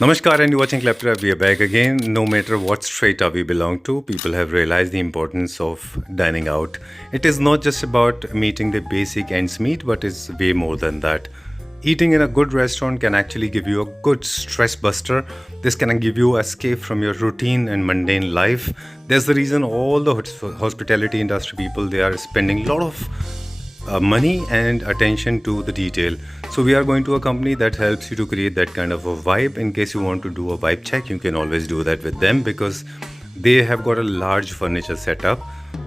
Namaskar and you're watching Kleptra. We are back again. No matter what strata we belong to, people have realized the importance of dining out. It is not just about meeting the basic ends meet, but it's way more than that. Eating in a good restaurant can actually give you a good stress buster. This can give you escape from your routine and mundane life. There's the reason all the hospitality industry people they are spending a lot of money and attention to the detail. So we are going to a company that helps you to create that kind of a vibe. In case you want to do a vibe check, you can always do that with them because they have got a large furniture setup.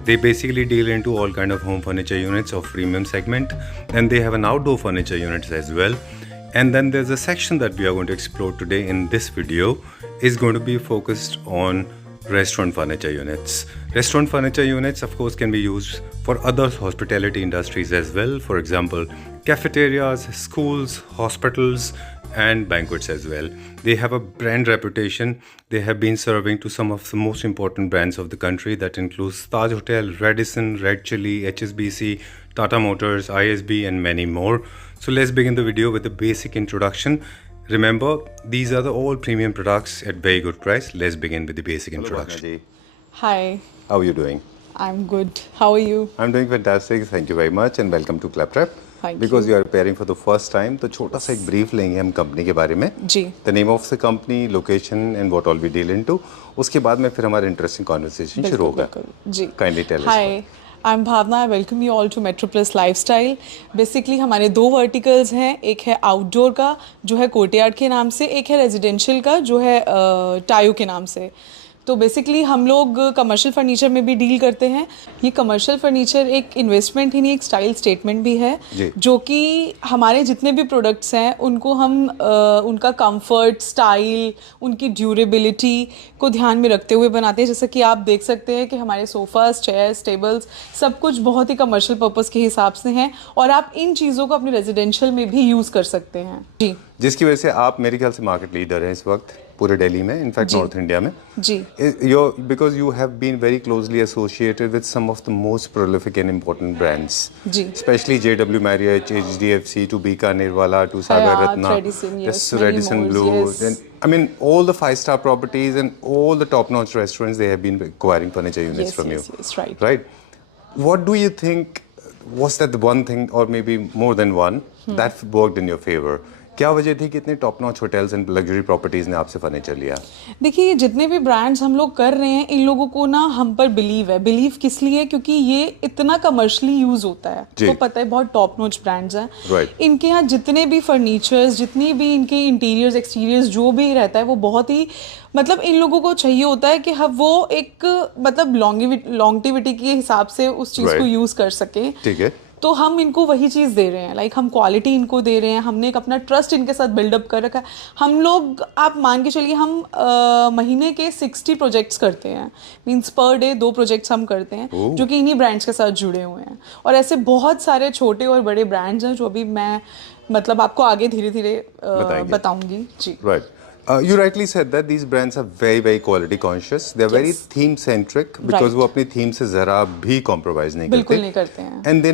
They basically deal into all kind of home furniture units of premium segment, and they have an outdoor furniture units as well. And then there's a section that we are going to explore today in this video is going to be focused on restaurant furniture units. Restaurant furniture units, of course, can be used for other hospitality industries as well. For example, cafeterias, schools, hospitals, and banquets as well. They have a brand reputation. They have been serving to some of the most important brands of the country. That includes Taj Hotel, Radisson, Red Chilli, HSBC, Tata Motors, ISB, and many more. So let's begin the video with a basic introduction. Remember, these are the all premium products at very good price. Let's begin with the basic introduction. Hi, How are you doing? I'm good. How are you? I'm doing fantastic. Thank you very much and welcome to Claptrap. Thank Because you. you are preparing for the first time, तो छोटा सा एक brief लेंगे हम company के बारे में. जी. The name of the company, location and what all we deal into. उसके बाद में फिर हमारा interesting conversation शुरू होगा. बिल्कुल, जी. Kindly tell us. Hi, I'm Bhavna. I welcome you all to Metroplus Lifestyle. Basically हमारे दो वर्टिकल्स हैं. एक है आउटडोर का जो है कोर्टयार्ड के नाम से, एक है रेजिडेंशियल का जो है टायो के नाम से. तो बेसिकली हम लोग कमर्शियल फर्नीचर में भी डील करते हैं. ये कमर्शियल फर्नीचर एक इन्वेस्टमेंट ही नहीं, एक स्टाइल स्टेटमेंट भी है जो कि हमारे जितने भी प्रोडक्ट्स हैं उनको हम उनका कंफर्ट, स्टाइल, उनकी ड्यूरेबिलिटी को ध्यान में रखते हुए बनाते हैं. जैसे कि आप देख सकते हैं कि हमारे सोफ़ास, चेयर्स, टेबल्स सब कुछ बहुत ही कमर्शियल पर्पस के हिसाब से हैं और आप इन चीज़ों को अपने रेजिडेंशियल में भी यूज़ कर सकते हैं. जी, जिसकी वजह से आप मेरे ख्याल से मार्केट लीडर हैं इस वक्त पूरे दिल्ली में, इनफैक्ट नॉर्थ इंडिया में. जी. Because you have been very closely associated with some of the most prolific and important brands. Ji. Especially JW Marriott, HDFC, to Bikaner Wala, to Sagar Ratna, Radisson, yes, many Radisson more, Blue. yes. And, I mean, all the five-star properties and all the top-notch restaurants, they have been acquiring furniture units Yes, from yes, you. yes, right. Right? What do you think, was that the one thing, or maybe more than one, that worked in your favor? क्या वजह थी कि इतने top notch hotels and luxury properties ने आपसे furniture लिया? देखिए, जितने भी ब्रांड्स हम लोग कर रहे हैं इन लोगों को ना हम पर बिलीव है. बिलीव किस लिए? क्योंकि ये इतना कमर्शियली यूज होता है. तो पता है बहुत टॉप नॉच ब्रांड्स हैं. Right. इनके यहाँ जितने भी फर्नीचर्स, जितनी भी इनके इंटीरियर्स, एक्सटीरियर्स जो भी रहता है वो बहुत ही मतलब इन लोगों को चाहिए होता है कि हम वो एक मतलब लॉन्गेविटी के हिसाब से उस चीज़ को यूज़ कर सके. ठीक है. तो हम इनको वही चीज़ दे रहे हैं. लाइक हम क्वालिटी इनको दे रहे हैं. हमने एक अपना ट्रस्ट इनके साथ बिल्डअप कर रखा है. हम लोग आप मान के चलिए हम महीने के 60 प्रोजेक्ट्स करते हैं. मींस पर डे 2 प्रोजेक्ट्स हम करते हैं जो कि इन्हीं ब्रांड्स के साथ जुड़े हुए हैं. और ऐसे बहुत सारे छोटे और बड़े ब्रांड्स हैं जो अभी मैं मतलब आपको आगे धीरे धीरे बताऊंगी. जी. Right. You rightly said that these brands are very, very quality conscious. They are very theme centric because वो अपनी theme से जरा भी compromise नहीं करते. बिल्कुल नहीं करते हैं. And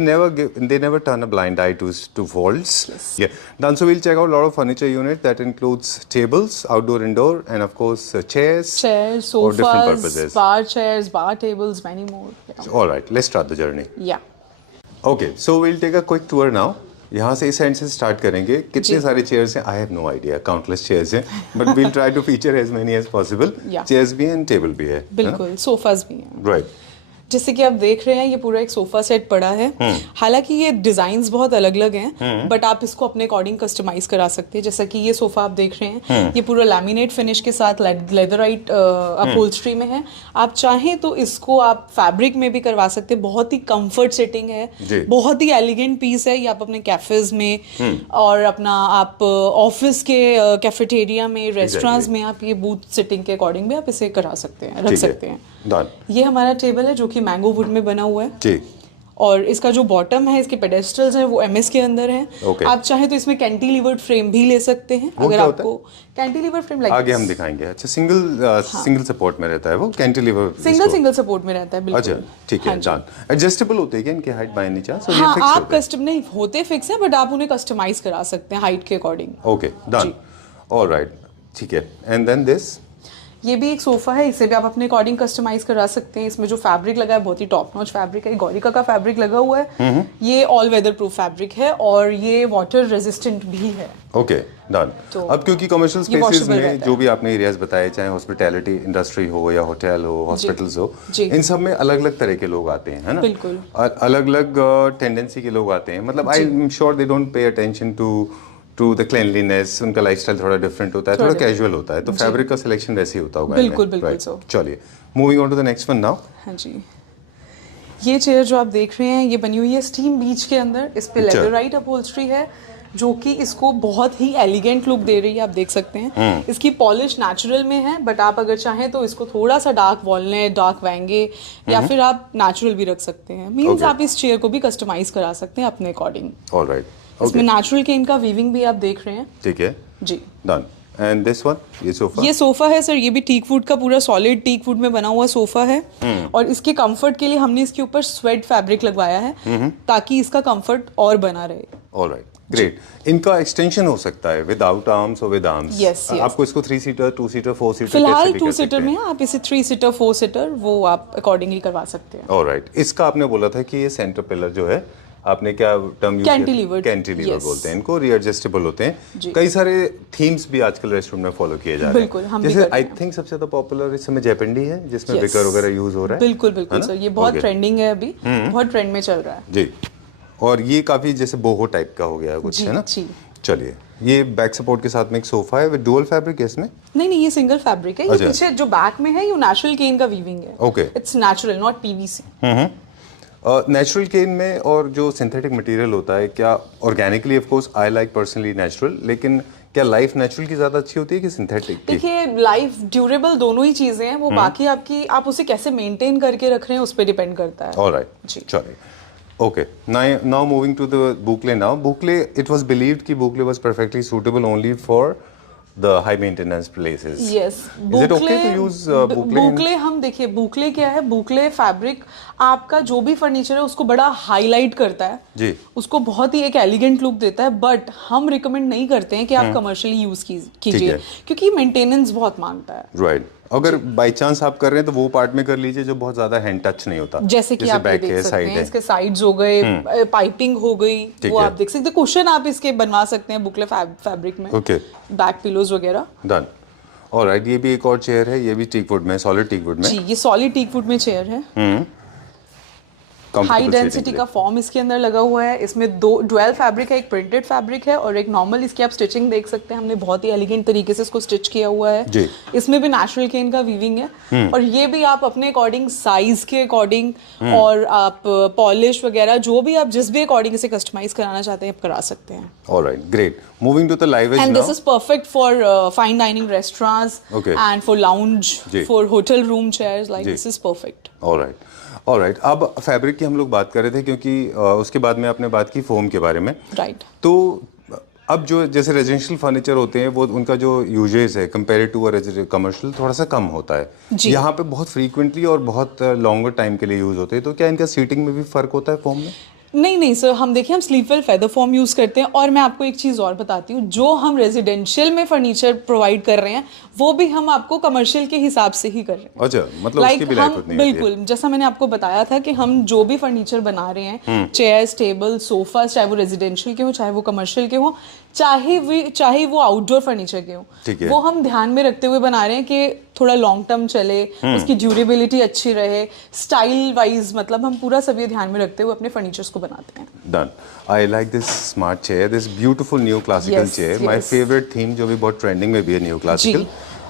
they never turn a blind eye to faults. Yes. Yeah. Then so we'll check out a lot of furniture unit that includes tables, outdoor, indoor, and of course chairs. Chairs, for different sofas, purposes. bar chairs, bar tables, many more. Yeah. So, all right, let's start the journey. Yeah. Okay, so we'll take a quick tour now. यहाँ से इस and से start करेंगे. कितने सारे chairs हैं? I have no idea. Countless chairs हैं, but we'll try to feature as many as possible. Chairs भी हैं, टेबल भी है. बिल्कुल, सोफास भी हैं. राइट. जैसे कि आप देख रहे हैं ये पूरा एक सोफा सेट पड़ा है. हालांकि ये डिजाइन्स बहुत अलग अलग हैं बट आप इसको अपने अकॉर्डिंग कस्टमाइज करा सकते हैं. जैसा कि ये सोफा आप देख रहे हैं ये पूरा लैमिनेट फिनिश के साथ लेदराइट अपहोल्स्ट्री में है. आप चाहें तो इसको आप फैब्रिक में भी करवा सकते हैं. बहुत ही कंफर्ट सेटिंग है, बहुत ही एलिगेंट पीस है. ये आप अपने कैफेज में और अपना आप ऑफिस के कैफेटेरिया में, रेस्टोरेंट्स में आप ये बूथ सिटिंग के अकॉर्डिंग भी आप इसे करा सकते हैं, रख सकते हैं. ये हमारा टेबल है जो कि मैंगो वुड में बना हुआ है. जी. और इसका जो बॉटम है, इसके पेडेस्टल्स हैं वो एमएस के अंदर हैं. आप चाहें तो इसमें कैंटिलीवर्ड फ्रेम भी ले सकते हैं. अगर आपको कैंटिलीवर्ड फ्रेम लाइक आगे हम दिखाएंगे. अच्छा, सिंगल सपोर्ट में रहता है वो कैंटिलीवर? सिंगल सपोर्ट में रहता है. बिल्कुल. अच्छा, ठीक है. जान एडजस्टेबल होते हैं क्या इनकी हाइट बाय एनी चांस? हाँ, आप कस्टम नहीं होते फिक्स है बट आप उन्हें कस्टमाइज करा सकते हैं हाइट के अकॉर्डिंग. Okay, done. ऑलराइट. ठीक है, एंड देन दिस ये भी एक सोफा है, इसे भी आप अपने अकॉर्डिंग कस्टमाइज करा सकते हैं। इसमें जो फैब्रिक लगा है बहुत ही टॉप नॉच फैब्रिक है, गौरिका का फैब्रिक लगा हुआ है। ये ऑल वेदर प्रूफ फैब्रिक है और ये वाटर रेजिस्टेंट भी है। Okay done. तो अब क्योंकि कमर्शियल ये स्पेसेस washable में रहता जो भी आपने एरियाज बताए, चाहे हॉस्पिटैलिटी इंडस्ट्री हो या होटल हो, हॉस्पिटल्स हो, जी। इन सब में अलग अलग तरह के लोग आते हैं, है ना? बिल्कुल। अलग अलग टेंडेंसी के लोग आते हैं, मतलब I am sure they don't pay attention to the cleanliness, उनका लाइफस्टाइल थोड़ा डिफरेंट होता है, थोड़ा कैजुअल होता है, तो फैब्रिक का सिलेक्शन वैसे ही होता होगा। बिल्कुल, बिल्कुल so। चलिए moving on to the next one now. हाँ जी, ये चेयर जो आप देख रहे हैं ये बनी हुई है स्टीम बीच के अंदर। इस पे लेदरराइट अपहोल्स्ट्री है जो कि इसको बहुत ही एलिगेंट लुक दे रही है, आप देख सकते हैं। इसकी पॉलिश नेचुरल में है, बट आप अगर चाहें तो इसको थोड़ा सा डार्क वॉलनट, डार्क वेंगे या फिर आप नेचुरल भी रख सकते हैं। मींस आप इस चेयर को भी कस्टमाइज करा सकते हैं अपने अकॉर्डिंग। ऑलराइट, इसमें नेचुरल केन का वीविंग भी आप देख रहे हैं। ठीक है जी, डन। एंड दिस वन, ये सोफा है सर, ये भी टीक वुड का पूरा सॉलिड टीक वुड में बना हुआ सोफा है। और इसके कंफर्ट के लिए हमने इसके ऊपर स्वेट फैब्रिक लगवाया है ताकि इसका कंफर्ट और बना रहे। Alright, great. इनका एक्सटेंशन हो सकता है विदाउट आर्म्स और विद आर्म्स। Yes, yes। आपको इसको 3 सीटर, 2 सीटर, 4 सीटर फिलहाल 2 सीटर में है, आप इसे 3 सीटर, 4 सीटर वो आप अकॉर्डिंगली करवा सकते हैं। ऑलराइट, इसका आपने बोला था कि ये सेंटर पिलर जो है, आपने क्या टर्म यूज किया? Cantilevered, cantilever yes। बोलते हैं इनको, रीएडजस्टेबल होते हैं। जी। कई सारे थीम्स भी आजकल रेस्टोरेंट में फॉलो किए जा रहे हैं। बिल्कुल, हम भी जैसे करते आई हैं। थिंक सबसे ज्यादा पॉपुलर इस समय जैपेंडी है, जिसमें Yes। विकर वगैरह यूज हो रहा है। बिल्कुल बिल्कुल सर, ये बहुत ट्रेंडिंग है अभी, बहुत ट्रेंड में चल रहा है। जी, और ये काफी जैसे बोहो टाइप का हो गया है कुछ, जी, है ना? जी। चलिए, ये बैक सपोर्ट के साथ में एक सोफा है विद डुअल फैब्रिक है इसमें। नहीं नहीं, ये सिंगल फैब्रिक है। ये अच्छा। पीछे जो बैक में है ये नेचुरल केन का वीविंग है। Okay. It's natural, not PVC. Natural cane में और जो सिंथेटिक मटेरियल होता है, क्या organically of course I like personally natural, लेकिन क्या लाइफ नेचुरल की ज्यादा अच्छी होती है कि सिंथेटिक की? देखिए, लाइफ ड्यूरेबल दोनों ही चीजें हैं, वो बाकी आपकी आप उसे कैसे मेंटेन करके रख रहे हैं उस पर डिपेंड करता है। ऑलराइट, जी। चलिए, okay. Now moving to the boucle now. Boucle, it was believed कि boucle was perfectly suitable only for the high maintenance places. Yes, Is it okay to use बुकले? बुकले हम देखिए, बुकले क्या है, बुकले फैब्रिक आपका जो भी फर्नीचर है उसको बड़ा हाईलाइट करता है जी, उसको बहुत ही एक एलिगेंट लुक देता है, बट हम रिकमेंड नहीं करते हैं कि आप कमर्शियली यूज कीजिए क्योंकि मेंटेनेंस बहुत मांगता है। राइट। अगर बाय चांस आप कर रहे हैं तो वो पार्ट में कर लीजिए जो बहुत ज्यादा हैंड टच नहीं होता, जैसे कि आप ये बैक देख है, सकते साइड हैं, है। इसके साइड्स हो गए, पाइपिंग हो गई, ठीक वो है। आप देख सकते हैं। कुशन आप इसके बनवा सकते हैं बुकले फैब्रिक में। ओके, बैक पिलोज वगैरह। डन। ऑलराइट, ये भी एक और चेयर है, ये भी टीक वुड में, सॉलिड टीक वुड में। जी, ये सॉलिड टीक वुड में चेयर है। हाई डेंसिटी का फॉर्म इसके अंदर लगा हुआ है। इसमें दो डुअल फैब्रिक है, एक प्रिंटेड फैब्रिक है और एक नॉर्मल। इसकी आप स्टिचिंग देख सकते हैं, हमने बहुत ही एलिगेंट तरीके से इसको स्टिच किया हुआ है जी। इसमें भी नेचुरल केन का वीविंग है और ये भी आप अपने अकॉर्डिंग, साइज के अकॉर्डिंग और आप पॉलिश वगैरह जो भी आप जिस भी अकॉर्डिंग इसे कस्टमाइज कराना चाहते हैं आप करा सकते हैं। Alright, great. Moving to the live edge and now. This is perfect for fine dining restaurants Okay। And for lounge, जी। For hotel room chairs, like जी। This is perfect. Alright, alright. अब फैब्रिक की हम लोग बात कर रहे थे क्योंकि उसके बाद में आपने बात की फोम के बारे में। राइट। तो अब जो जैसे रेजिडेंशियल फर्नीचर होते हैं वो उनका जो यूजेज है कंपेयर टू कमर्शियल थोड़ा सा कम होता है। जी। यहाँ पे बहुत फ्रीक्वेंटली और बहुत लॉन्गर टाइम के लिए यूज होते हैं, तो क्या इनका सीटिंग में भी फर्क होता है फोम में? नहीं सर, हम देखिए, हम स्लीपवेल फेदर फॉर्म यूज करते हैं और मैं आपको एक चीज और बताती हूँ, जो हम रेजिडेंशियल में फर्नीचर प्रोवाइड कर रहे हैं वो भी हम आपको कमर्शियल के हिसाब से ही कर रहे हैं। अच्छा, मतलब उसकी भी लाइफ उतनी होती है। बिल्कुल, जैसा मैंने आपको बताया था कि हम जो भी फर्नीचर बना रहे हैं, चेयर्स, टेबल, सोफा, चाहे वो रेजिडेंशियल के हो चाहे वो कमर्शियल के हो, चाहे वो आउटडोर फर्नीचर के हो, ठीक है। वो हम ध्यान में रखते हुए बना रहे हैं कि थोड़ा लॉन्ग टर्म चले, उसकी ड्यूरेबिलिटी अच्छी रहे, स्टाइल वाइज, मतलब हम पूरा सब ये ध्यान में रखते हुए अपने फर्नीचर्स को बनाते हैं। Done. I like this smart chair, this beautiful new classical Yes, chair. My yes। Favourite theme जो भी बहुत ट्रेंडिंग में भी है, न्यू क्लासिकल।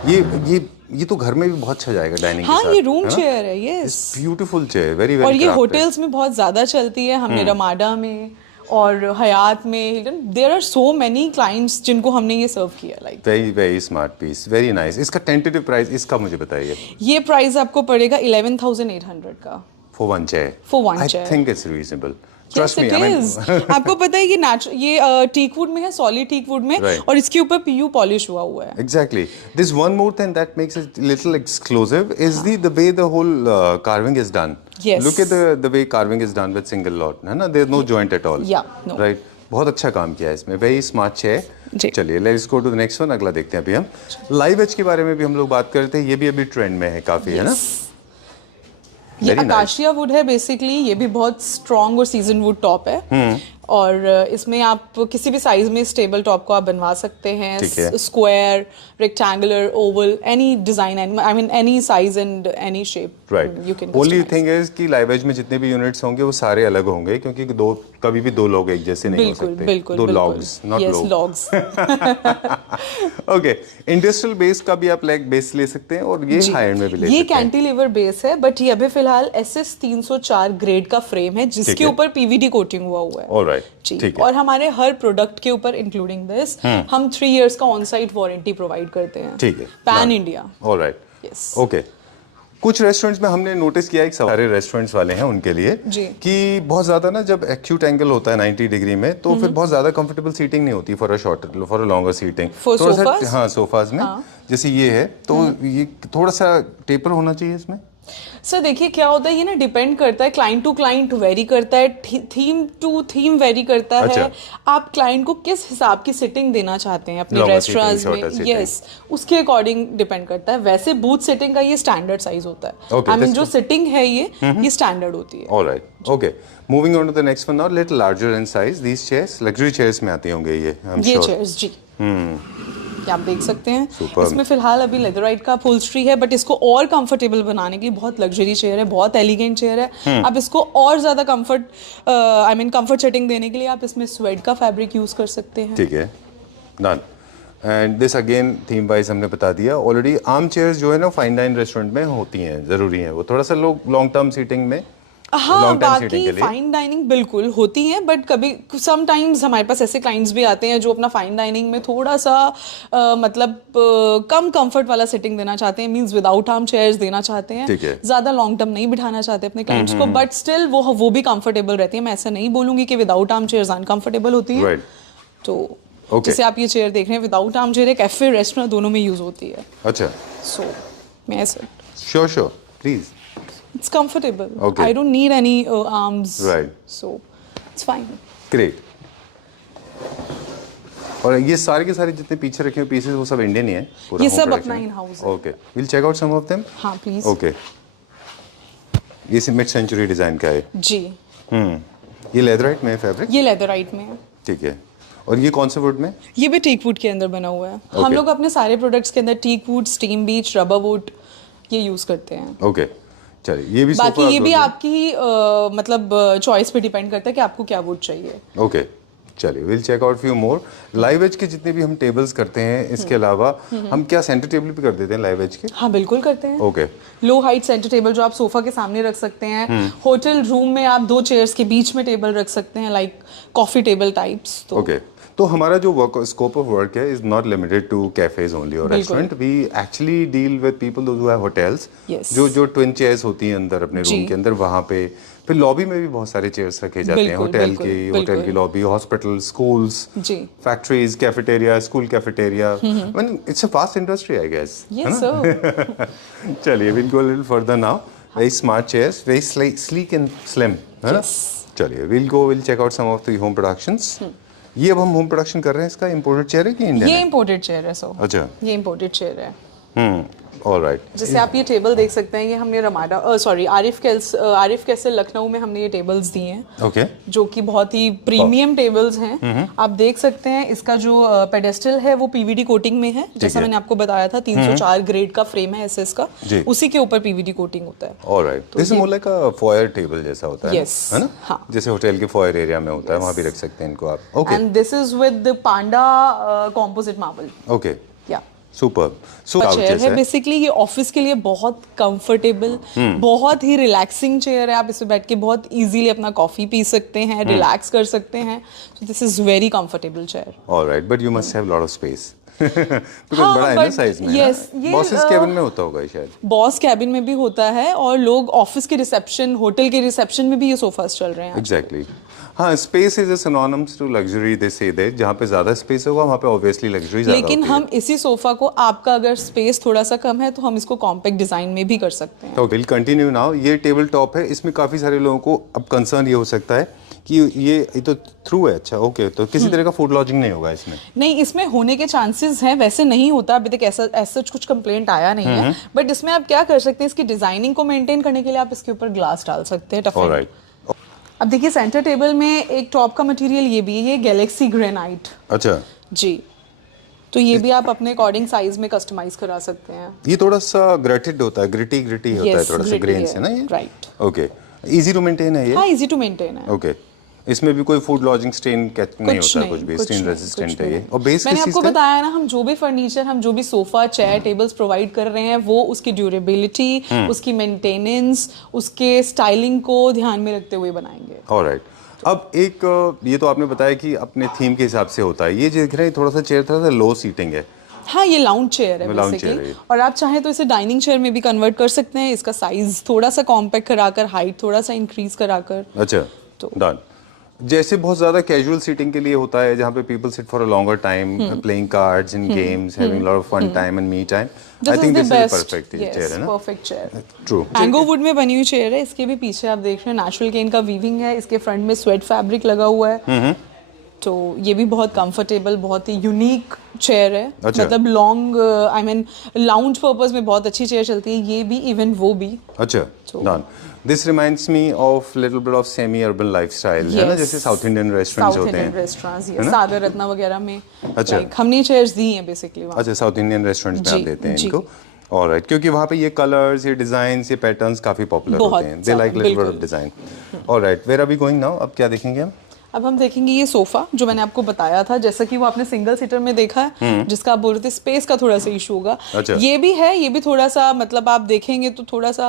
ये तो घर में भी बहुत अच्छा जाएगा डाइनिंग के हाँ, साथ, ये रूम है ना? चेयर है, yes. Beautiful chair, very very और ये होटल्स में बहुत ज्यादा चलती है। हमने रमाडा में और हयात में, there are so many clients जिनको हमने ये सर्व किया। Like very very smart piece, very nice. इसका टेंटेटिव प्राइस इसका मुझे बताइए। ये प्राइस आपको पड़ेगा 11,800 का for one chair. For one I chair। Think it's reasonable. Yes, trust me, it I mean is। आपको पता है ये टीक वुड में है, सॉलिड टीक वुड में, Right। और इसके ऊपर पीयू पॉलिश हुआ है। exactly. There's one more thing that makes it little exclusive is the way the whole carving is done. Yes। Look at the way carving is done with single lot, है ना? There's no joint at all. Yeah, no। Right. बहुत अच्छा काम किया है इसमें, very smart chair. जी। चलिए let's go to the next one, अगला देखते हैं अभी हम। लाइव एज के बारे में भी हम लोग बात करते हैं, ये भी अभी ट्रेंड में है काफी, है ना? ये Very nice. अकाशिया वुड है बेसिकली, ये भी बहुत स्ट्रॉन्ग और सीजन वुड टॉप है। और इसमें आप किसी भी साइज में इस टेबल टॉप को आप बनवा सकते हैं, ठीक है। Square, rectangular, Oval, any design, I mean any size and any shape you can. Only thing is कि लाइव एज में जितने भी यूनिट्स होंगे वो सारे अलग होंगे, क्योंकि कभी भी दो लोग एक जैसे नहीं हो सकते। बिल्कुल दो logs, not logs. Okay, industrial base का भी आप लाइक बेस ले सकते हैं, और ये हाई एंड में भी ले ये सकते हैं। कैंटिलीवर बेस है, बट ये अभी फिलहाल SS 304 ग्रेड का फ्रेम है, जिसके ऊपर PVD कोटिंग हुआ है। ऑलराइट, जी। ठीक है। और हमारे हर प्रोडक्ट के ऊपर इंक्लूडिंग दिस हम 3 इयर्स का ऑन साइट वारंटी प्रोवाइड करते हैं। ठीक है, pan India. Alright, yes. Okay. कुछ रेस्टोरेंट्स में हमने नोटिस किया है, सारे रेस्टोरेंट्ट्स वाले हैं उनके लिए जी। कि बहुत ज्यादा ना, जब एक्यूट एंगल होता है 90 डिग्री में, तो फिर बहुत ज्यादा कंफर्टेबल सीटिंग नहीं होती for a longer seating. For sofas? हाँ, सोफाज में जैसे ये है, तो ये थोड़ा सा टेपर होना चाहिए इसमें। सर देखिए क्या होता है, ये ना डिपेंड करता है, क्लाइंट टू क्लाइंट वेरी करता है, थीम टू थीम वेरी करता अच्छा। है। आप क्लाइंट को किस हिसाब की सिटिंग देना चाहते हैं अपने Longer रेस्टोरेंट्स sitting, में, shorter sitting। यस, उसके अकॉर्डिंग डिपेंड करता है। वैसे बूथ सिटिंग का ये स्टैंडर्ड साइज होता है। Okay, आई मीन that's जो good। सिटिंग है ये स्टैंडर्ड होती है। Alright, okay. Moving on to the next one now, little larger in size, these chairs luxury chairs में आती होंगे ये, आई एम ये श्योर। चेयर्स जी, ये आप देख सकते हैं। Superb। इसमें फिलहाल अभी लेदराइट का अपहोल्स्ट्री है, बट इसको और कंफर्टेबल बनाने के लिए बहुत लग्जरी चेयर है, बहुत एलिगेंट चेयर है। आप इसको और ज्यादा comfort I mean comfort setting देने के लिए आप इसमें स्वेड का फैब्रिक यूज कर सकते हैं। ठीक है, done. And this again theme wise हमने बता दिया ऑलरेडी। आर्म चेयर्स जो है ना, फाइन डाइन रेस्टोरेंट में होती हैं, जरूरी हैं वो, थोड़ा सा लोग लॉन्ग टर्म सीटिंग में, हाँ, लॉन्ग टाइम सीटिंग बाकी के लिए। फाइन डाइनिंग बिल्कुल होती है, बट कभी समटाइम्स हमारे पास ऐसे क्लाइंट्स भी आते हैं जो अपना फाइन डाइनिंग में थोड़ा सा मतलब कम कंफर्ट वाला सेटिंग देना चाहते हैं, मींस विदाउट आर्म चेयर्स देना चाहते हैं। ठीक है। ज्यादा लॉन्ग टर्म नहीं बिठाना चाहते अपने क्लाइंट्स को, बट स्टिल वो भी कंफर्टेबल रहती है। मैं ऐसा नहीं बोलूंगी कि विदाउट आर्म चेयर्स अनकंफर्टेबल होती हैं। Right। तो Okay। जैसे आप ये चेयर देख रहे हैं, without arm chair cafe restaurant दोनों में यूज होती है। अच्छा, सो मैं ऐसा sure sure, please. it's comfortable. Okay। I don't need any arms. Right। So it's fine. Great. और ये सारे के सारे जितने पीछे रखे हुए पीसेस वो सब इंडियन ही है पूरा? ये home सब production अपना है? in-house है। Okay, will check out some of them. हाँ प्लीज। ओके, ये मिड सेंचुरी डिजाइन का है। जी, ये लेदराइट में है फैब्रिक? ये लेदराइट में है। ठीक है। और ये कौन से वुड में? ये भी टीक वुड के अंदर बना हुआ है। Okay। हम लोग अपने सारे प्रोडक्ट्स के अंदर teak wood, steam beech, rubber wood ये यूज करते हैं। ओके, चलिए ये भी बाकी सोफा ये भी आप आपकी मतलब चॉइस पे डिपेंड करता है कि आपको क्या वुड चाहिए। ओके, चलिए will check out few more. Live edge के जितने भी हम टेबल्स करते हैं, इसके अलावा हम क्या सेंटर टेबल भी कर देते हैं लाइव एज के? हाँ बिल्कुल करते हैं। ओके, लो हाइट सेंटर टेबल जो आप सोफा के सामने रख सकते हैं। होटल रूम में आप 2 चेयर्स के बीच में टेबल रख सकते हैं, लाइक कॉफी टेबल टाइप्स। तो ओके। तो हमारा जो वर्क स्कोप ऑफ वर्क है is not limited to cafes only और बिल्कुल। Restaurant. We actually deal with people those who have hotels, Yes। जो ट्विन चेयर्स होती हैं अंदर अपने रूम जी। के अंदर, वहाँ पे फिर लॉबी में भी बहुत सारे चेयर्स रखे जाते हैं, बिल्कुल, होटल बिल्कुल, की होटल बिल्कुल। की लॉबी, हॉस्पिटल, स्कूल्स, जी। Factories, cafeteria, school cafeteria. It's a fast industry I guess. Yes sir. चलिए we'll go little further now. Very smart chairs, very sleek and slim, है ना? Yes। चलिए will check out some of the home productions. ये अब हम home production कर रहे हैं, इसका इंपोर्टेड चेयर है कि इंडियन ये है? इम्पोर्टेड चेयर है सर। अच्छा, ये इम्पोर्टेड चेयर है। ऑलराइट। जैसे आप ये टेबल देख सकते हैं, ये हमने रमाडा आरिफ कैसल लखनऊ में हमने ये टेबल्स दिए हैं, ओके, जो कि बहुत ही प्रीमियम टेबल्स हैं। आप देख सकते हैं इसका जो पेडेस्टल है वो पीवीडी कोटिंग में है, जैसा है। मैंने आपको बताया था 304 ग्रेड का फ्रेम है एसएस का, जी। उसी के ऊपर पीवीडी कोटिंग होता है। Alright. This is more like a foyer table जैसा होता है, Yes। है ना? हाँ। जैसे होटल के फॉयर एरिया में होता है, वहाँ भी रख सकते हैं इनको आप। Okay, and this is with Panda composite marble. Okay, या सुपर। सो चेयर है बेसिकली, ये ऑफिस के लिए बहुत कंफर्टेबल, बहुत ही रिलैक्सिंग चेयर है। आप इसमें बैठ के बहुत इजीली अपना कॉफी पी सकते हैं, रिलैक्स कर सकते हैं। So this is very comfortable chair. Alright, but you must have lot of space because हाँ, बड़ा है ना but साइज में। yes, ये, बॉसेस केबिन में होता होगा ये शायद। बॉस कैबिन में भी होता है, और लोग ऑफिस के रिसेप्शन, होटल के रिसेप्शन में भी ये सोफास चल रहे हैं। एग्जैक्टली। हाँ, space is a synonyms to luxury, they say that. जहाँ पे ज्यादा स्पेस होगा वहाँ पे ऑब्वियसली लग्जरी ज्यादा लेकिन होती है। हम इसी सोफा को, आपका अगर स्पेस थोड़ा सा कम है तो हम इसको कॉम्पैक्ट डिजाइन में भी कर सकते हैं। तो विल कंटिन्यू नाउ। ये टेबल टॉप है, इसमें काफी सारे लोगों को अब कंसर्न ये हो सकता है कि ये तो थ्रू है। अच्छा ओके, तो किसी तरह का फूड लॉजिंग नहीं होगा इसमें? नहीं, इसमें होने के चांसेस हैं, वैसे नहीं होता अभी तक, ऐसा ऐसा कुछ कंप्लेंट आया नहीं है। बट इसमें आप क्या कर सकते हैं, इसकी डिजाइनिंग को मेंटेन करने के लिए आप इसके ऊपर ग्लास डाल सकते हैं, टफिंग। ऑलराइट। अब देखिए सेंटर टेबल में एक टॉप का मटेरियल ये भी है, ये गैलेक्सी ग्रेनाइट। अच्छा, जी, तो ये भी आप अपने अकॉर्डिंग साइज में कस्टमाइज करा सकते हैं। ये थोड़ा सा ग्रेटेड होता है, ग्रिटी होता है, Yes, थोड़ा सा gritty ग्रेन है, से ना ये? right. Okay, easy to maintain है ये? हाँ, इजी टू मेंटेन है। ओके, इसमें भी कोई फूड लॉजिंग स्टेन नहीं होता है, कुछ भी कुछ स्टेन नहीं, रेजिस्टेंट कुछ है ये। नहीं। और बेस मैंने किस आपको चीज का? बताया ना, हम जो भी फर्नीचर, हम जो भी सोफा चेयर टेबल्स प्रोवाइड कर रहे हैं, वो उसकी ड्यूरेबिलिटी, उसकी मेंटेनेंस, उसके स्टाइलिंग को ध्यान में रखते हुए बनाएंगे। ऑलराइट। अब एक ये तो आपने बताया कि अपने थीम के हिसाब से होता है। ये जो दिख रहा है थोड़ा सा चेयर थोड़ा सा लो सीटिंग है। हाँ, ये लाउंज चेयर है लाउंज चेयर है बेसिकली, ये। और आप चाहें तो इसे डाइनिंग चेयर में भी कन्वर्ट कर सकते हैं। इसका साइज थोड़ा सा कॉम्पैक्ट कराकर, हाइट थोड़ा सा इंक्रीज कराकर। अच्छा, तो डन। जैसे बहुत ज्यादा कैजुअल सीटिंग के लिए होता है, जहाँ पे people sit for a longer time, playing cards and games, having lot of fun time and me time, I think this is the perfect chair है ना? Perfect chair. True. Mango wood में बनी हुई चेयर है। इसके भी पीछे आप देख रहे हैं नेचुरल केन का वीविंग है, इसके फ्रंट में स्वेट फैब्रिक लगा हुआ है। तो ये भी बहुत कंफर्टेबल, बहुत ही यूनिक चेयर है। अच्छा। मतलब long, I mean lounge purpose में बहुत अच्छी चेयर चलती है, ये भी, इवन वो भी। अच्छा, done. This reminds me of little bit of semi urban lifestyle, है ना, जैसे साउथ इंडियन रेस्टोरेंट्स साउथ होते इंडियन हैं। रेस्टोरेंट्स, ये सागर रत्ना वगैरह में, अच्छा। like, हमने चेयर्स दी हैं बेसिकली वहाँ। अच्छा, साउथ इंडियन रेस्टोरेंट्स में आप जी, देते हैं जी। इनको। ऑलराइट, क्योंकि वहाँ पे ये कलर्स, ये डिजाइन्स, ये पैटर्न्स काफी पॉपुलर बहुत होते हैं। They like little bit of बिल्कुल। Design. Alright, where are we going now? अब क्या देखेंगे हम? अब हम देखेंगे ये सोफा जो मैंने आपको बताया था, जैसा कि वो आपने सिंगल सीटर में देखा है, जिसका आप बोल रहे थे स्पेस का थोड़ा सा इशू होगा। अच्छा। ये भी है, ये भी थोड़ा सा, मतलब आप देखेंगे तो थोड़ा सा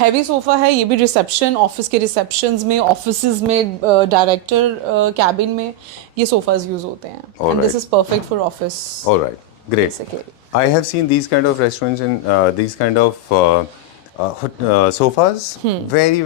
हैवी सोफा है। ये भी रिसेप्शन, ऑफिस के रिसेप्शंस में, ऑफिसेज में, डायरेक्टर कैबिन में ये सोफाज यूज होते हैं। And this is perfect for office. Alright, great. Basically. I have seen these kind of restaurants and these kind of sofas very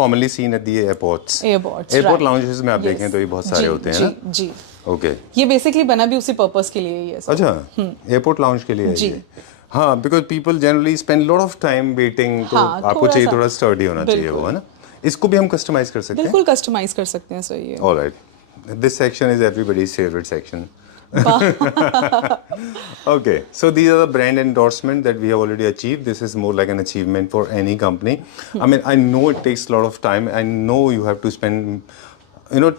commonly seen at the airports. Airports, Airport right. lounges में आप Yes. देखें तो ये बहुत सारे जी, होते हैं जी, ना? जी। ओके। ये बेसिकली बना भी उसी पर्पस के लिए ही है। अच्छा, एयरपोर्ट लाउंज के लिए है जी। ये? हाँ, because people generally spend lot of time waiting, तो हाँ, आपको थोड़ा चाहिए सा। थोड़ा स्टर्डी होना चाहिए वो, है ना? इसको भी हम कस्टमाइज कर सकते हैं? बिल्कुल कस्टमाइज कर सकते हैं, सही है। Alright. This section is everybody's favorite section. Okay, so these are the brand endorsement that we have already achieved. This is more like an achievement for any company. I mean, I know it takes a lot of time. I know you have to spend,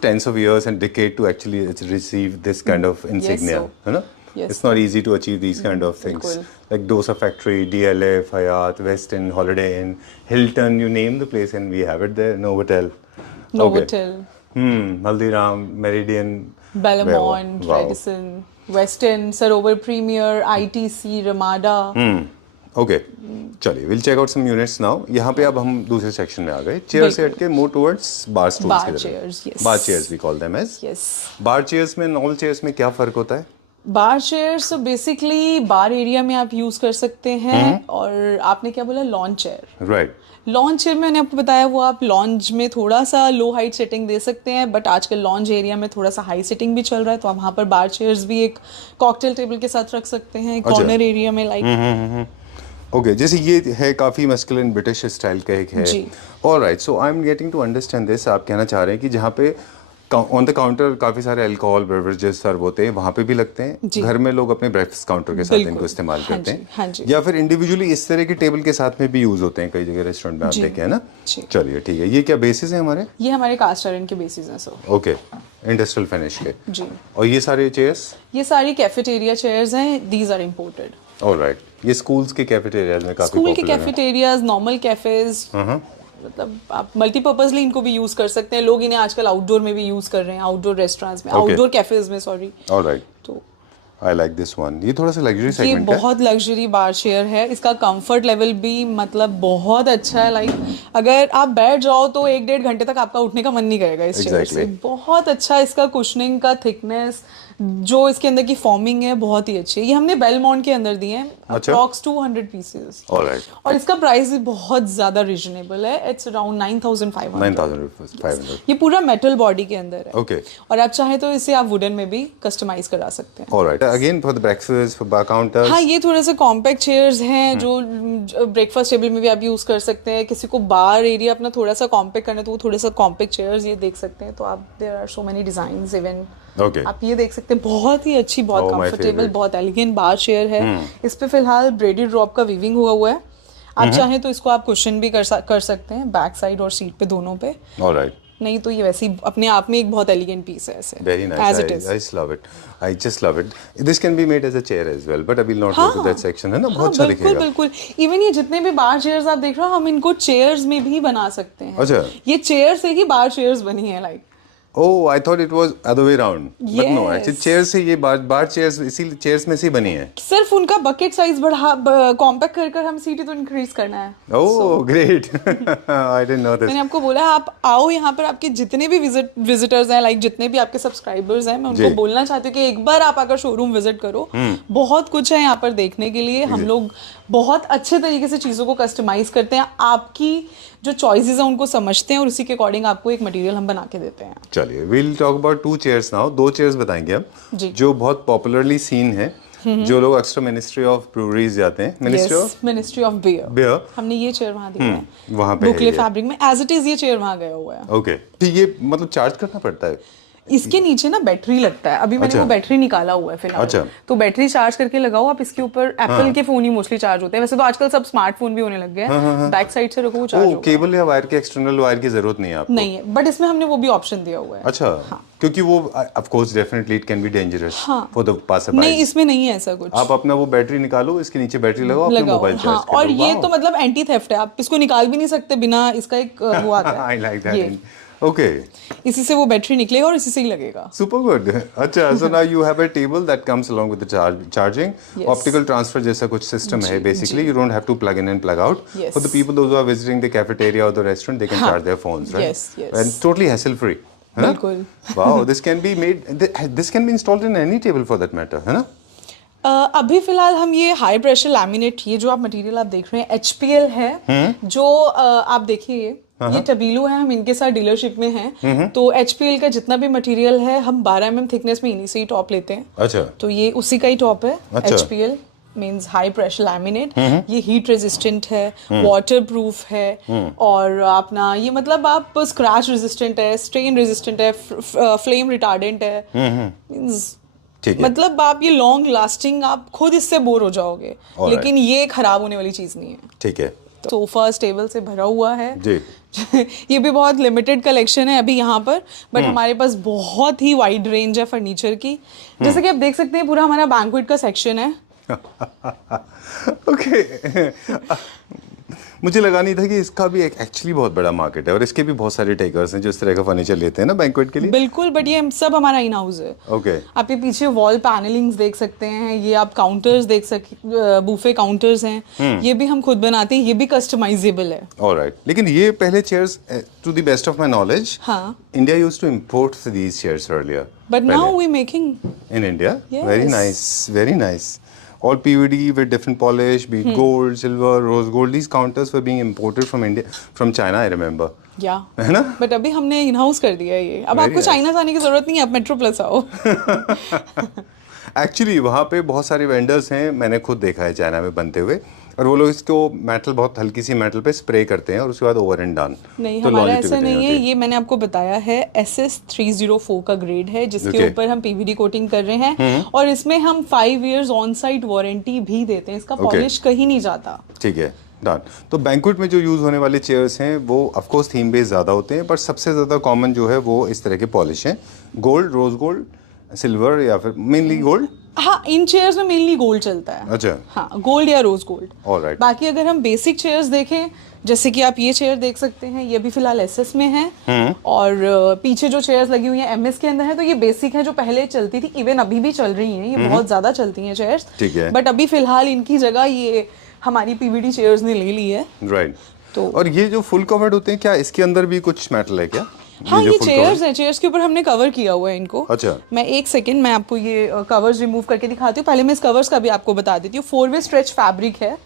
tens of years and decade to actually receive this kind of insignia. sir. You know? Yes, It's not easy to achieve these kind of things. Bilkul. Like Dosa Factory, DLF, Hyatt, Westin, Holiday Inn, Hilton, you name the place and we have it there. Novotel. Novotel, Haldiram, Meridian. Bellamont, Wow. Radisson, Westin, Sarovar Premier, ITC, Ramada. Okay, चलिए will check out some units now. यहाँ पे अब हम दूसरे section में आ गए। Chair से हट के more towards bar stools Bar की तरफ। chairs, yes. Bar chairs we call them as. Yes. Bar chairs में नॉर्मल चेयर्स में क्या फर्क होता है? Bar chairs basically bar area में आप यूज कर सकते हैं, और आपने क्या बोला, lawn chair. Right. Launch chair में मैंने आपको बताया, वो आप लॉन्च में थोड़ा सा लो हाइट सेटिंग दे सकते हैं, बट आजकल लॉन्च एरिया में थोड़ा सा हाई सेटिंग भी चल रहा है, तो आप वहाँ पर बार चेयर्स भी एक कॉकटेल टेबल के साथ रख सकते हैं कॉर्नर एरिया में, लाइक। ओके, जैसे ये है काफी मस्कुलिन ब्रिटिश स्टाइल का एक है। जी। Alright, so I am getting to understand this. आप कहना चाह रहे हैं कि जहाँ पे ऑन द काउंटर काफी सारे अल्कोहल बेवरेजेस सर्व होते हैं, वहाँ पे भी लगते हैं। जी। घर में लोग अपने ब्रेकफास्ट काउंटर के साथ बिल्कुल। इनको इस्तेमाल हाँ करते जी, हैं, हाँ जी। या फिर इंडिविजुअली इस तरह के टेबल के साथ में भी यूज होते हैं कई जगह रेस्टोरेंट में आप जी। देखे, है ना? जी। चलिए ठीक है। ये क्या बेसिस है हमारे? ये हमारे कास्ट आयरन के बेसिस हैं सर। ओके, इंडस्ट्रियल फिनिश के। जी। और ये सारे चेयर्स? ये सारी कैफेटेरिया चेयर्स हैं, दीज आर इम्पोर्टेड। ऑलराइट, ये स्कूल्स के कैफेटेरियाज में काफी स्कूल के पॉपुलर है। कैफेटेरियाज, नॉर्मल कैफेज, मतलब आप मल्टीपर्पजली इनको भी यूज कर सकते हैं। लोग इन्हें आजकल आउटडोर में भी यूज कर रहे हैं, आउटडोर रेस्टोरेंट्स में, आउटडोर कैफेज में, सॉरी। ऑलराइट, तो आई लाइक दिस वन। ये थोड़ा सा लग्जरी ये सेगमेंट है। बहुत लग्जरी बार चेयर है। इसका कंफर्ट लेवल भी मतलब बहुत अच्छा है। लाइक अगर आप बैठ जाओ तो 1-1.5 घंटे तक आपका उठने का मन नहीं करेगा इस चेयर से। Exactly. बहुत अच्छा इसका कुशनिंग का थिकनेस, जो इसके अंदर की फॉर्मिंग है बहुत ही अच्छी है। ये हमने बेलमोंट के अंदर दिए हैं, अच्छा। Approx 200 pieces. ऑलराइट। और इसका प्राइस भी बहुत ज्यादा रीजनेबल है, इट्स अराउंड 9,500। 9,500। ये पूरा मेटल बॉडी के अंदर है। ओके। और आप चाहे तो इसे आप वुडन में भी कस्टमाइज करा सकते हैं। Alright, again for the breakfast, for bar counters. हाँ, ये थोड़े से कॉम्पैक्ट चेयर्स हैं जो ब्रेकफास्ट टेबल में भी आप यूज कर सकते हैं। किसी को बार एरिया अपना थोड़ा सा कॉम्पैक्ट करना है तो वो थोड़े सा कॉम्पैक्ट चेयर्स ये देख सकते हैं। तो आप there are so many designs even. Okay. आप ये देख सकते हैं, बहुत ही अच्छी, बहुत Oh, my कंफर्टेबल, favorite. बहुत एलिगेंट बार चेयर है। इस पे फिलहाल ब्रेडेड ड्रॉप का वीविंग हुआ है। आप चाहें तो इसको आप कुशन भी कर सकते हैं, बैक साइड और सीट पे दोनों पे। ऑलराइट। नहीं तो ये वैसे ही अपने आप में एक बहुत एलिगेंट पीस है ऐसे। Very nice. As it is. I just love it. I just love it. This can be made as a chair as well, but I will not go to that section. है ना, बहुत अच्छा बिल्कुल दिखेगा। बिल्कुल। Even ये जितने भी बार चेयर्स आप देख रहे हो, हम इनको चेयर्स में भी बना सकते हैं। अच्छा। ये चेयर से ही बार चेयर्स बनी है, like. Oh, I thought it was other way around. But no, Yes. actually chair से ये बार चेयर्स इसी चेयर्स में से ही बनी है। सिर्फ उनका बकेट साइज कॉम्पैक्ट कर हम सीटें तो इंक्रीज करना है। Oh, great. I didn't know this. मैंने आपको बोला आप आओ यहाँ पर, आपके जितने भी विजिटर्स हैं, लाइक जितने भी आपके सब्सक्राइबर्स हैं, मैं उनको जी। बोलना चाहती हूँ कि एक बार आप आकर शोरूम विजिट करो। बहुत कुछ है यहाँ पर देखने के लिए। हम लोग बहुत अच्छे तरीके से चीज़ों को कस्टमाइज करते हैं, आपकी जो चॉइसेस हैं उनको समझते हैं और उसी के अकॉर्डिंग आपको एक मटेरियल हम बना के देते हैं। चलिए, we'll talk about 2 chairs now. 2 chairs बताएंगे अब, जी। जो बहुत पॉपुलरली सीन है, जो लोग अक्सर मिनिस्ट्री ऑफ ब्रूवरीज जाते हैं, मिनिस्ट्री ऑफ बियर। हमने ये चेयर वहाँ दिया है, वहाँ पे है बुकले ये। फैब्रिक में, एज इट इज ये चेयर वहाँ गया हुआ है। ओके। तो ये मतलब चार्ज करना पड़ता है? इसके नीचे ना बैटरी लगता है, अभी मैंने अच्छा। वो बैटरी निकाला हुआ है फिलहाल। अच्छा। तो बैटरी चार्ज करके लगाओ आप इसके ऊपर। एप्पल के फोन ही मोस्टली चार्ज होते हैं, वैसे तो आजकल सब स्मार्टफोन भी होने लग गए हैं। बैक साइड से रखो, वो चार्ज ओ, होगा। केबल या वायर के एक्सटर्नल वायर की जरूरत नहीं है आपको? नहीं है, बट इसमें हमने वो भी ऑप्शन दिया हुआ है। अच्छा। क्योंकि वो of course definitely it can be dangerous for the passer नहीं, इसमें नहीं है ऐसा कुछ। आप अपना वो बैटरी निकालो, इसके नीचे बैटरी लगाओ, अपना लगाओ, मोबाइल हाँ। चार्ज करो। और ये तो मतलब एंटी थेफ्ट है, आप इसको निकाल भी नहीं सकते बिना इसका एक वो आता है। आई लाइक ये। दैट। ओके। इसी से वो बैटरी निकलेगा और इसी से ही लगेगा। Super good. अच्छा, so now you have a table that comes along with the charging, Yes. Optical transfer जैसा कुछ सिस्टम है basically. You don't have to plug in and plug out. Yes. For the people those who are visiting the cafeteria और the restaurant, they can charge their phones, right? Yes, yes. And totally hassle free. बिल्कुल। Wow, this can be made, this can be installed in any table for that matter, है ना? अभी फिलहाल हम ये high pressure laminate, ये जो आप मटेरियल आप देख रहे हैं HPL है, जो आप देखिए ये टबीलो है, हम इनके साथ डीलरशिप में हैं। तो HPL का जितना भी मटेरियल है हम 12 mm थिकनेस में इन्हीं से ही टॉप लेते हैं। अच्छा। तो ये उसी का ही टॉप है। अच्छा। HPL means high pressure laminate. ये हीट रेजिस्टेंट है, वाटर प्रूफ है, और अपना ये मतलब आप स्क्रैच रेजिस्टेंट है, स्ट्रेन रेजिस्टेंट है, फ्लेम रिटार्डेंट है। मीन्स ठीक है। मतलब आप ये लॉन्ग लास्टिंग, आप खुद इससे बोर हो जाओगे, Alright. लेकिन ये खराब होने वाली चीज नहीं है। ठीक है सोफा टेबल से भरा हुआ है जी। ये भी बहुत लिमिटेड कलेक्शन है अभी यहाँ पर, बट हमारे पास बहुत ही वाइड रेंज है फर्नीचर की। जैसे कि आप देख सकते हैं, पूरा हमारा बैंक्वेट का सेक्शन है। ओके। मुझे लगा नहीं था कि इसका भी एक एक्चुअली बहुत बड़ा मार्केट है और इसके भी बहुत सारे टेकर्स हैं जो इस तरह का फर्नीचर लेते हैं ना बैंक्वेट के लिए। बिल्कुल, बट ये सब हमारा इन हाउस है। ओके। आप ये पीछे वॉल पैनलिंग्स देख सकते हैं, ये आप काउंटर्स देख सकते, बूफे काउंटर्स हैं, ये भी हम खुद बनाते हैं, ये भी कस्टमाइजेबल है। ऑलराइट, लेकिन ये पहले chairs, to the best of my knowledge, हाँ, India used to import these chairs earlier, but now we making in India. Yes. Very nice, very nice. All PVD with different polish, be it gold, silver, rose gold. These counters were being imported from India, from China, I remember. या है ना? But अभी हमने in house कर दिया है ये। अब Very आपको nice. चाइना जाने की जरूरत नहीं है, आप मेट्रो प्लस आओ। एक्चुअली वहाँ पे बहुत सारे वेंडर्स हैं, मैंने खुद देखा है चाइना में बनते हुए, और वो लोग इसको मेटल, बहुत हल्की सी मेटल पे स्प्रे करते हैं और उसके बाद ओवर एंड डन। नहीं, हमारा ऐसा नहीं है। ये मैंने आपको बताया है SS304 का ग्रेड है, जिसके ऊपर हम PVD कोटिंग कर रहे हैं, और इसमें हम 5 years ऑन साइट वारंटी भी देते हैं। इसका पॉलिश कहीं नहीं जाता। ठीक है, डन। तो बैंक्वेट में जो यूज होने वाले चेयर्स हैं वो ऑफ कोर्स थीम बेस्ड ज़्यादा होते हैं, पर सबसे ज़्यादा कॉमन जो है वो इस तरह के पॉलिश हैं, गोल्ड, रोज गोल्ड, सिल्वर, या फिर मेनली गोल्ड। हाँ, इन चेयर्स में मेनली गोल्ड चलता है। अच्छा। हाँ, गोल्ड या रोज गोल्ड। ऑलराइट। बाकी अगर हम बेसिक चेयर्स देखें, जैसे कि आप ये चेयर देख सकते हैं, ये भी फिलहाल SS में है, और पीछे जो चेयर्स लगी हुई हैं MS के अंदर है। तो ये बेसिक है, जो पहले चलती थी, इवन अभी भी चल रही हैं, ये बहुत ज्यादा चलती हैं चेयर्स। ठीक है। बट अभी फिलहाल इनकी जगह ये हमारी PVD चेयर्स ने ले ली है। राइट। तो और ये जो फुल कवर्ड होते हैं, क्या इसके अंदर भी कुछ मेटल है क्या? हाँ, ये full चेयर्स cover? हैं, चेयर्स के ऊपर हमने कवर किया हुआ है इनको। अच्छा। मैं एक सेकंड मैं आपको ये कवर्स रिमूव करके दिखाती हूँ। पहले मैं इस कवर्स का भी आपको बता देती हूँ। 4 वे स्ट्रेच फैब्रिक है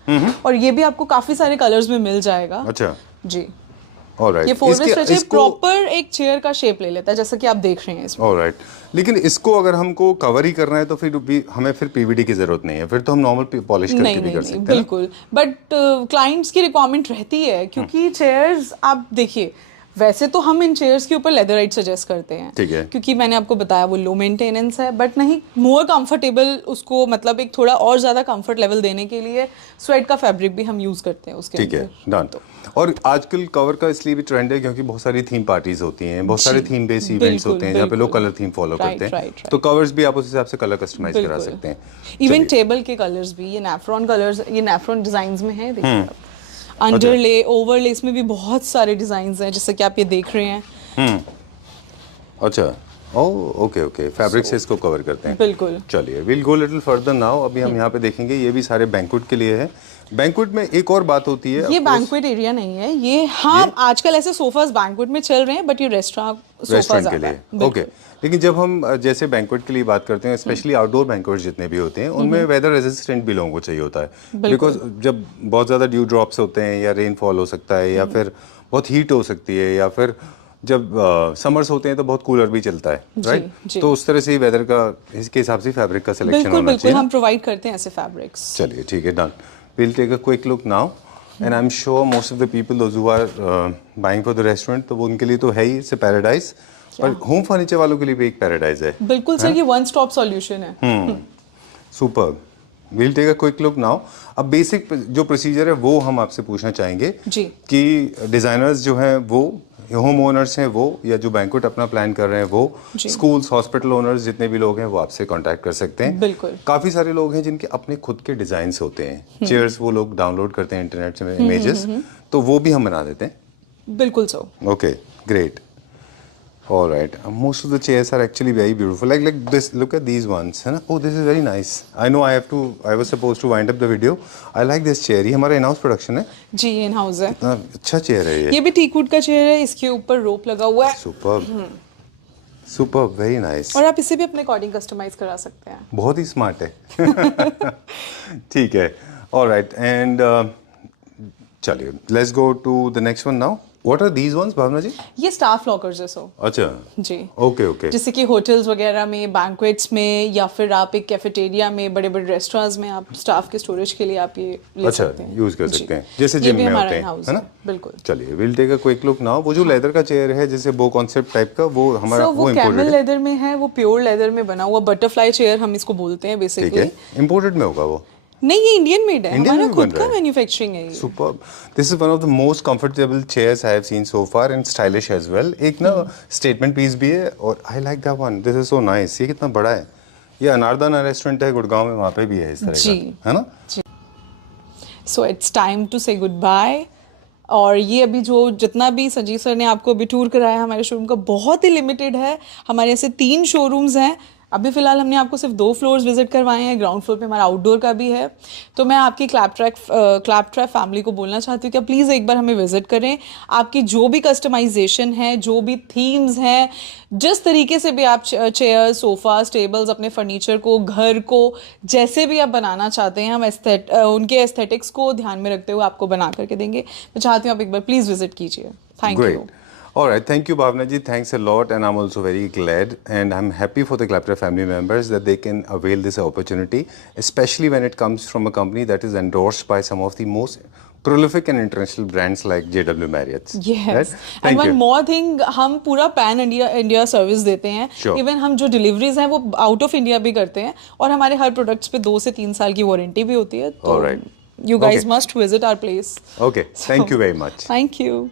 और ये भी आपको काफी सारे कलर्स में मिल जाएगा। अच्छा जी, ऑलराइट। ये 4 वे स्ट्रेच है, प्रॉपर एक चेयर का शेप ले लेता है जैसा कि आप देख रहे हैं इसमें। ऑलराइट, लेकिन इसको अगर हमको कवर ही करना है तो फिर भी हमें फिर पीवीडी की जरूरत नहीं है, फिर तो हम नॉर्मल पॉलिश करके नहीं भी नहीं कर नहीं, सकते हैं। बिल्कुल। बट क्लाइंट्स की रिक्वायरमेंट रहती है क्योंकि चेयर्स आप देखिए, वैसे तो हम इन चेयर्स के ऊपर लेदराइट सजेस्ट करते हैं, ठीक है, क्योंकि मैंने आपको बताया वो लो मेंटेनेंस है, बट नहीं, मोर कंफर्टेबल उसको, मतलब एक थोड़ा और ज़्यादा कंफर्ट लेवल देने के लिए स्वेट का फैब्रिक भी हम यूज़ करते हैं उसके ठीक है, डन। और आजकल कवर का इसलिए भी ट्रेंड है क्योंकि बहुत सारी थीम पार्टीज होती हैं, बहुत सारे थीम बेस्ड इवेंट्स होते हैं जहाँ पे लोग कलर थीम फॉलो करते हैं, तो कवर्स भी आप उस हिसाब से कलर कस्टमाइज करा सकते हैं। इवन टेबल के कलर्स भी, ये नेफ्रॉन कलर्स, ये नेफ्रॉन डिजाइन में है, देखिए आप। अंडरले, ओवरले, इसमें भी बहुत सारे डिजाइन हैं जैसे कि आप ये देख रहे हैं। अच्छा, ओह ओके ओके, फैब्रिक से इसको कवर करते हैं, बिल्कुल। चलिए we'll go little further now. अभी हम यहाँ पे देखेंगे, ये भी सारे बैंक्वेट के लिए है। बैंक्वेट में एक और बात होती है, ये बैंक्वेट एरिया नहीं है ये, हाँ आजकल ऐसे सोफास बैंक्वेट में चल रहे हैं, बट ये रेस्टोरेंट के लिए ओके। लेकिन जब हम जैसे बैंक्वेट के लिए बात करते हैं, स्पेशली आउटडोर बैंक्वेट जितने भी होते हैं, उनमें वेदर रेजिस्टेंट भी लोगों को चाहिए होता है, बिकॉज जब बहुत ज़्यादा ड्यू ड्रॉप्स होते हैं या रेनफॉल हो सकता है या फिर बहुत हीट हो सकती है या फिर जब समर्स होते हैं तो बहुत कूलर भी चलता है, राइट? तो उस तरह से वेदर का, इसके हिसाब से फैब्रिक का सिलेक्शन होना चाहिए। हम प्रोवाइड करते हैं ऐसे फैब्रिक्स। चलिए ठीक है, done. Will take a quick look now and I am sure most of the people those who are buying for the restaurant, तो वो उनके लिए तो है ही, इट्स अ पैराडाइज, और होम फर्नीचर वालों के लिए भी एक पैराडाइज है। बिल्कुल सर, ये वन स्टॉप सॉल्यूशन है। Super. Will take a quick look now. अब बेसिक जो प्रोसीजर है वो हम आपसे पूछना चाहेंगे जी, कि डिजाइनर्स जो हैं वो, होम ओनर्स हैं वो, या जो बैंक्वेट अपना प्लान कर रहे हैं वो, स्कूल्स, हॉस्पिटल ओनर्स, जितने भी लोग हैं वो आपसे कांटेक्ट कर सकते हैं। बिल्कुल। काफ़ी सारे लोग हैं जिनके अपने खुद के डिज़ाइंस होते हैं, चेयर्स वो लोग डाउनलोड करते हैं इंटरनेट से इमेजेस, तो वो भी हम बना देते हैं। बिल्कुल so. Okay great. All right. Most of the chairs are actually very beautiful. Like this. Look at these ones. है ना? Oh, this is very nice. I know I was supposed to wind up the video. I like this chair. ये हमारा in-house production है? जी, in-house है। इतना अच्छा chair है ये। ये भी टीकवुड का चेयर है, इसके ऊपर रोप लगा हुआ है। Superb. Superb. Very nice. और आप इसे भी अपने अकॉर्डिंग कस्टमाइज करा सकते हैं। बहुत ही स्मार्ट है। ठीक है। All right. And चलिए, let's go to the next one now. What are these ones, भावना जी? ये स्टाफ लॉकर्स है। सो अच्छा जी, ओके ओके। जैसे कि होटल्स वगैरह में, बैंक्वेट्स में, या फिर आप एक कैफेटेरिया में, बड़े बड़े रेस्टोरेंट्स में आप स्टाफ के स्टोरेज के लिए आप ये ले सकते हैं, यूज कर सकते हैं, जैसे जिम में होते हैं, है ना? बिल्कुल। चलिए will take a quick look now. वो जो लेदर का चेयर है जैसे बो कॉन्सेप्ट टाइप का, वो हमारा वो कैमल इंपोर्टेड है? लेदर में है, वो प्योर लेदर में बना हुआ बटरफ्लाई चेयर हम इसको बोलते हैं बेसिकली। ठीक है, इंपोर्टेड में होगा वो? नहीं, ये इंडियन मेड है, हमारा खुद का है। मैन्युफैक्चरिंग है ये। Superb. This is one of the most comfortable chairs I have seen so far and stylish as well. एक ना स्टेटमेंट पीस भी है और I like that one. This is so nice. ये कितना बड़ा है। ये अनारदाना रेस्टोरेंट है गुड़गांव में, वहाँ पे भी है इस तरह का, है ना? सो इट्स टाइम टू से गुड बाय। और ये अभी जो जितना भी संजीव सर ने आपको अभी टूर कराया हमारे शोरूम का, बहुत ही लिमिटेड है। हमारे ऐसे 3 शोरूम्स हैं अभी फिलहाल, हमने आपको सिर्फ 2 फ्लोर्स विजिट करवाए हैं। ग्राउंड फ्लोर पे हमारा आउटडोर का भी है। तो मैं आपकी क्लैपट्रैप फैमिली को बोलना चाहती हूँ कि प्लीज़ एक बार हमें विजिट करें। आपकी जो भी कस्टमाइजेशन है, जो भी थीम्स हैं, जिस तरीके से भी आप चेयर, सोफास, टेबल्स, अपने फर्नीचर को, घर को जैसे भी आप बनाना चाहते हैं, हम उनके एस्थेटिक्स को ध्यान में रखते हुए आपको बना करके देंगे। मैं चाहती हूँ आप एक बार प्लीज़ विजिट कीजिए। Thank you. All right, thank you, Bhavna ji. Thanks a lot, and I'm also very glad, and I'm happy for the Claptrap family members that they can avail this opportunity, especially when it comes from a company that is endorsed by some of the most prolific and international brands like JW Marriott. Yes. Right? And one more thing, हम पूरा pan India service देते हैं। Sure. Even हम जो deliveries हैं वो out of India भी करते हैं, और हमारे हर प्रोडक्ट्स पे 2 से 3 साल की वारंटी भी होती है। तो All right. You guys must visit our place. Okay. Thank you very much. Thank you.